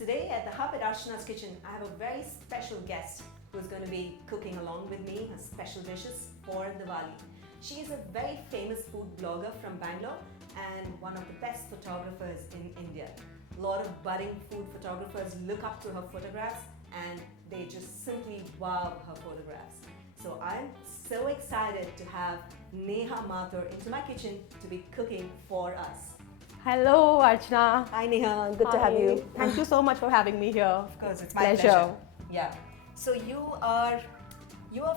Today at the Hub at Archana's Kitchen, I have a very special guest who's going to be cooking along with me her special dishes for Diwali. She is a very famous food blogger from Bangalore and one of the best photographers in India. A lot of budding food photographers look up to her photographs and they just simply wow her photographs. So I'm so excited to have Neha Mathur into my kitchen to be cooking for us. Hello, Archana. Hi Neha, good to Hi. have you. Thank you so much for having me here. Of course, it's my pleasure. Yeah. So you are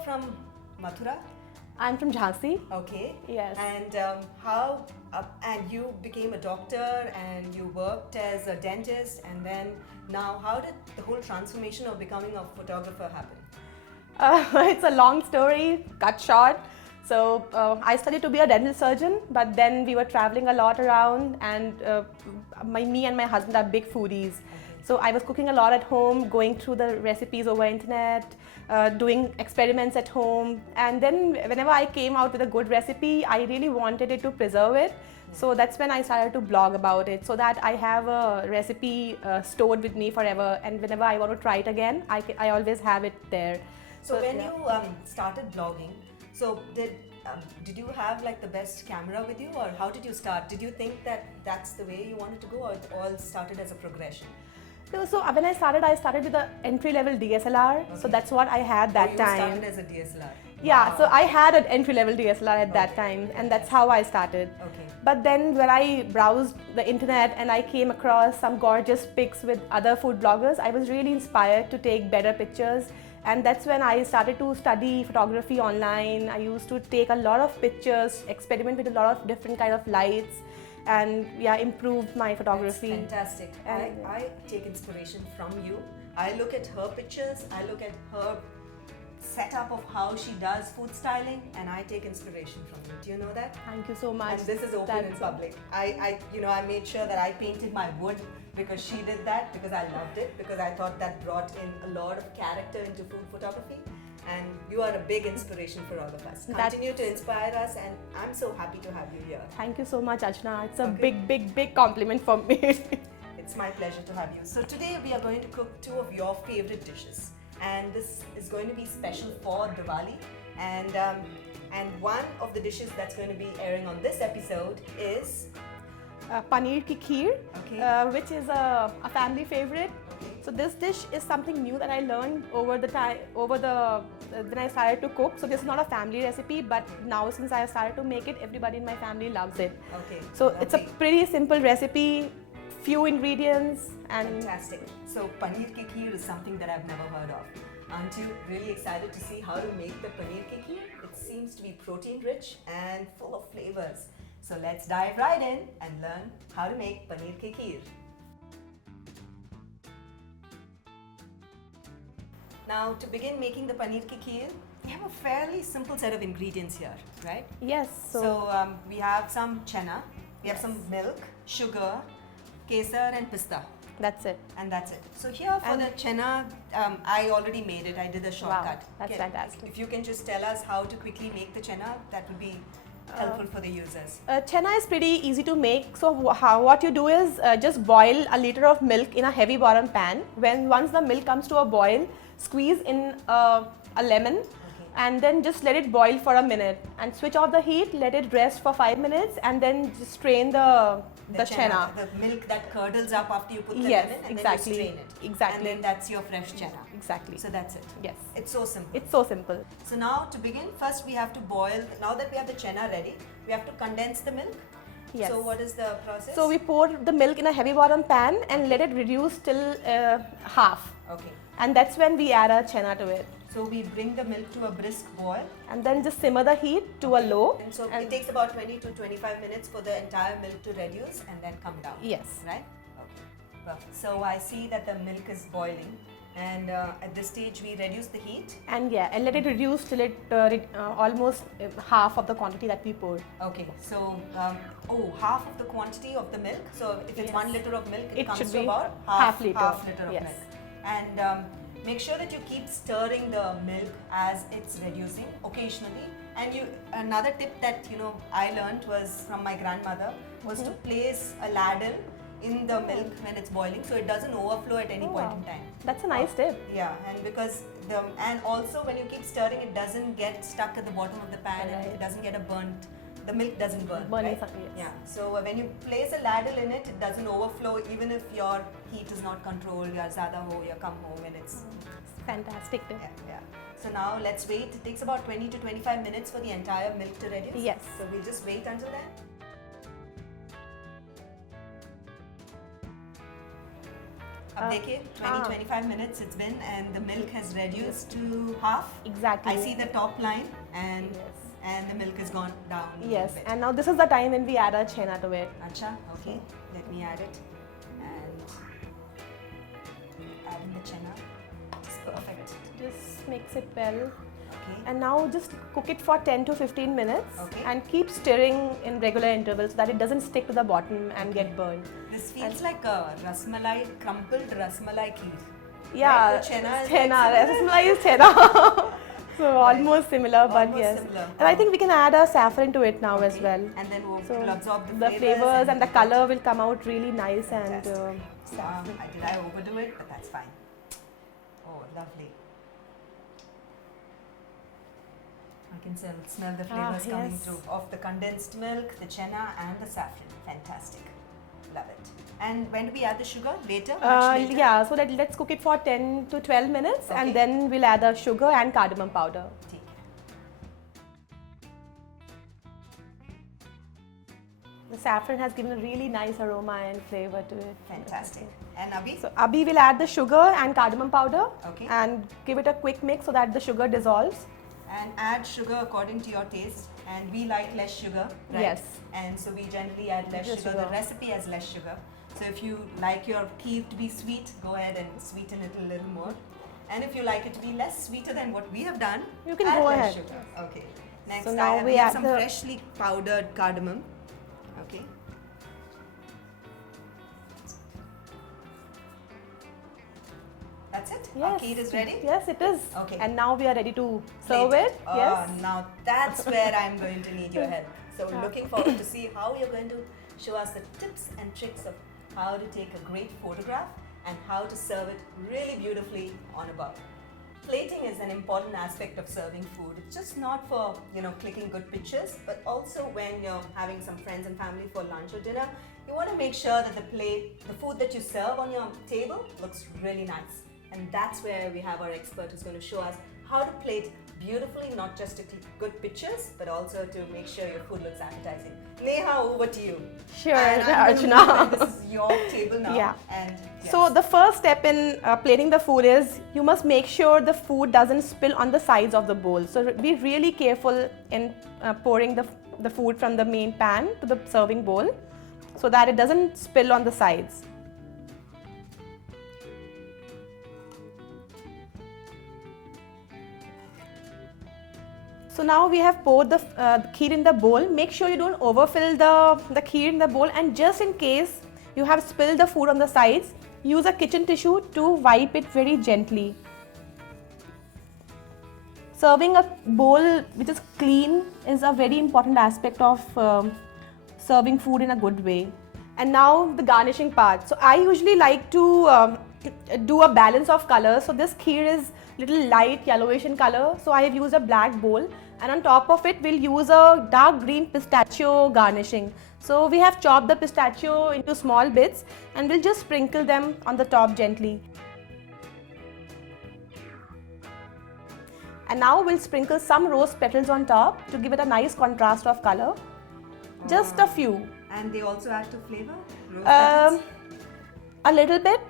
from Mathura? I'm from Jhansi. Okay. Yes. And and you became a doctor and you worked as a dentist, and then now how did the whole transformation of becoming a photographer happen? It's a long story, cut short. So I studied to be a dental surgeon, but then we were traveling a lot around, and me and my husband are big foodies. Okay. So I was cooking a lot at home, going through the recipes over internet, doing experiments at home, and then whenever I came out with a good recipe, I really wanted it to preserve it. So that's when I started to blog about it, so that I have a recipe stored with me forever, and whenever I want to try it again, I always have it there. So when you started blogging, so did you have like the best camera with you, or how did you start? Did you think that that's the way you wanted to go, or it all started as a progression? No, so when I started with an entry-level DSLR. Okay. So that's what I had that time. You started as a DSLR? Yeah, Wow. so I had an entry-level DSLR at that time, and that's how I started. Okay. But then when I browsed the internet and I came across some gorgeous pics with other food bloggers, I was really inspired to take better pictures. And that's when I started to study photography online. I used to take a lot of pictures, experiment with a lot of different kind of lights, and improve my photography. That's fantastic. I take inspiration from you. I look at her pictures, I look at her setup of how she does food styling, and I take inspiration from you. Do you know that? Thank you so much. And this is open in public. I made sure that I painted my wood because she did that, because I loved it, because I thought that brought in a lot of character into food photography. And you are a big inspiration for all of us. Continue to inspire us, and I'm so happy to have you here. Thank you so much, Archana. It's a big compliment for me. It's my pleasure to have you. So today we are going to cook two of your favorite dishes, and this is going to be special for Diwali. And one of the dishes that's going to be airing on this episode is Paneer Ki Kheer, Okay. which is a family favorite. Okay. So this dish is something new that I learned when I started to cook. So this is not a family recipe, but now since I started to make it, everybody in my family loves it. Okay. So it's a lovely. pretty simple recipe, few ingredients, and Fantastic. So Paneer Ki Kheer is something that I've never heard of. Aren't you really excited to see how to make the Paneer Ki Kheer? It seems to be protein rich and full of flavors. So let's dive right in and learn how to make Paneer Ki Kheer. Now to begin making the Paneer Ki Kheer, we have a fairly simple set of ingredients here, right? yes. So we have some chana, we have some milk, sugar, kesar and pista. That's it. And that's it. So here for the chana, I already made it. I did a shortcut. That's fantastic. If you can just tell us how to quickly make the chana, that would be helpful for the users. Chana is pretty easy to make. So what you do is just boil a liter of milk in a heavy bottom pan. Once the milk comes to a boil, squeeze in a lemon. And then just let it boil for a minute and switch off the heat, let it rest for 5 minutes, and then just strain the chana. The milk that curdles up after you put the Yes, lemon, and exactly. then you strain it. Exactly. And then that's your fresh chana. Exactly. So that's it. Yes. It's so simple. It's so simple. So now to begin, first we have to boil. Now that we have the chana ready, we have to condense the milk. Yes. So what is the process? So we pour the milk in a heavy bottom pan and let it reduce till half. Okay. And that's when we add our chana to it. So we bring the milk to a brisk boil. And then just simmer the heat to a low. And so it takes about 20 to 25 minutes for the entire milk to reduce and then come down. Yes. Right? Okay. Perfect. So I see that the milk is boiling, and at this stage we reduce the heat. And let it reduce till it almost half of the quantity that we poured. Okay. So half of the quantity of the milk. So if it's Yes. 1 liter of milk, it comes should to be about half liter. half liter of Yes. milk. And make sure that you keep stirring the milk as it's reducing occasionally. And another tip that I learned was from my grandmother was to place a ladle in the milk when it's boiling, so it doesn't overflow at any point in time. That's a nice tip. Yeah, and because and also when you keep stirring, it doesn't get stuck at the bottom of the pan, and it doesn't get a burnt. The milk doesn't burn. Right? Yeah. So when you place a ladle in it, it doesn't overflow even if your heat is not controlled. Your zada ho, you come home and it's fantastic tip. Yeah. So now let's wait. It takes about 20 to 25 minutes for the entire milk to reduce. Yes. So we'll just wait until then. अब देखिए 20-25 minutes it's been and the milk has reduced to half. Exactly. I see the top line and the milk has gone down. Yes, and now this is the time when we add our chena to it. Acha, okay. Let me add it and add in the chena. It's perfect. Just mix it well. Okay. And now just cook it for 10 to 15 minutes and keep stirring in regular intervals so that it doesn't stick to the bottom and get burned. This feels like a Rasmalai, crumpled Rasmalai kheer. Yeah, right? Chena Rasmalai is chena. So almost similar, but yes. Similar. And I think we can add a saffron to it now as well. And then we'll absorb the flavors and the color will come out really nice and did I overdo it? But that's fine. Oh, lovely. I can smell the flavors coming through of the condensed milk, the chena and the saffron. Fantastic. Love it. And when do we add the sugar? Later? Much later? Yeah, so let's cook it for 10 to 12 minutes and then we'll add the sugar and cardamom powder. The saffron has given a really nice aroma and flavor to it. Fantastic. And Abhi? So Abhi will add the sugar and cardamom powder and give it a quick mix so that the sugar dissolves. And add sugar according to your taste. And we like less sugar, right? Yes. And so we generally add less sugar. The recipe has less sugar. So if you like your kheer to be sweet, go ahead and sweeten it a little more. And if you like it to be less sweeter than what we have done, you can add go less ahead. Sugar. Okay. Next, so now we have some freshly powdered cardamom. Okay. That's it? Yes. Our kheer is ready? Yes, it is. Okay. And now we are ready to serve it. Yes. Now that's where I'm going to need your help. So looking forward to see how you're going to show us the tips and tricks of how to take a great photograph and how to serve it really beautifully on a bowl. Plating is an important aspect of serving food. It's just not for, clicking good pictures, but also when you're having some friends and family for lunch or dinner, you want to make sure that the food that you serve on your table looks really nice. And that's where we have our expert who's going to show us how to plate beautifully, not just to click good pictures, but also to make sure your food looks appetizing. Neha, over to you. Sure, Archana. This is your table now. Yeah. And so the first step in plating the food is you must make sure the food doesn't spill on the sides of the bowl. So be really careful in pouring the food from the main pan to the serving bowl so that it doesn't spill on the sides. So now we have poured the kheer in the bowl. Make sure you don't overfill the kheer in the bowl, and just in case you have spilled the food on the sides, use a kitchen tissue to wipe it very gently. Serving a bowl which is clean is a very important aspect of serving food in a good way. And now the garnishing part. So I usually like to do a balance of colors. So this kheer is little light yellowish in color. So I have used a black bowl, and on top of it we'll use a dark green pistachio garnishing. So we have chopped the pistachio into small bits and we'll just sprinkle them on the top gently. And now we'll sprinkle some rose petals on top to give it a nice contrast of color. Just a few. And they also add to flavor? Rose petals? A little bit,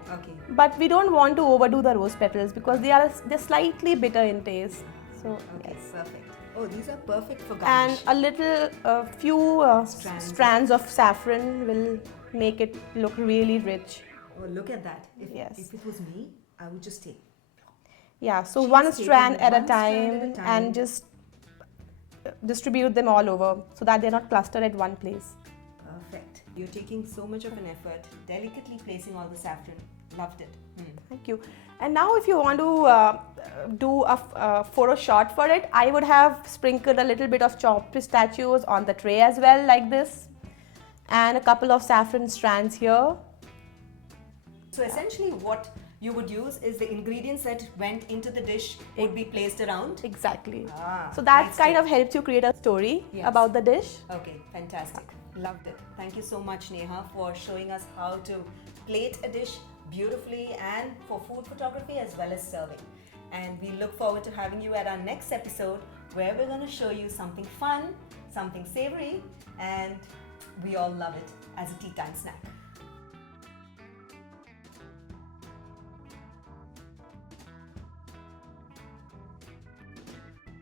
but we don't want to overdo the rose petals because they're slightly bitter in taste. So yes. Perfect. Oh, these are perfect for garnish. And a little, few strands of saffron will make it look really rich. Oh, look at that. If it was me, I would just take. Yeah, so one strand at a time and just distribute them all over so that they're not clustered at one place. Perfect. You're taking so much of an effort, delicately placing all the saffron. Loved it. Thank you. And now if you want to do a photo shot for it, I would have sprinkled a little bit of chopped pistachios on the tray as well, like this. And a couple of saffron strands here. So essentially what you would use is the ingredients that went into the dish would be placed around. Exactly. Ah, So that nice kind tip. of helps you create a story Yes. about the dish. Okay, fantastic. Loved it. Thank you so much, Neha, for showing us how to plate a dish beautifully and for food photography as well as serving. And we look forward to having you at our next episode where we're going to show you something fun, something savory, and we all love it as a tea time snack.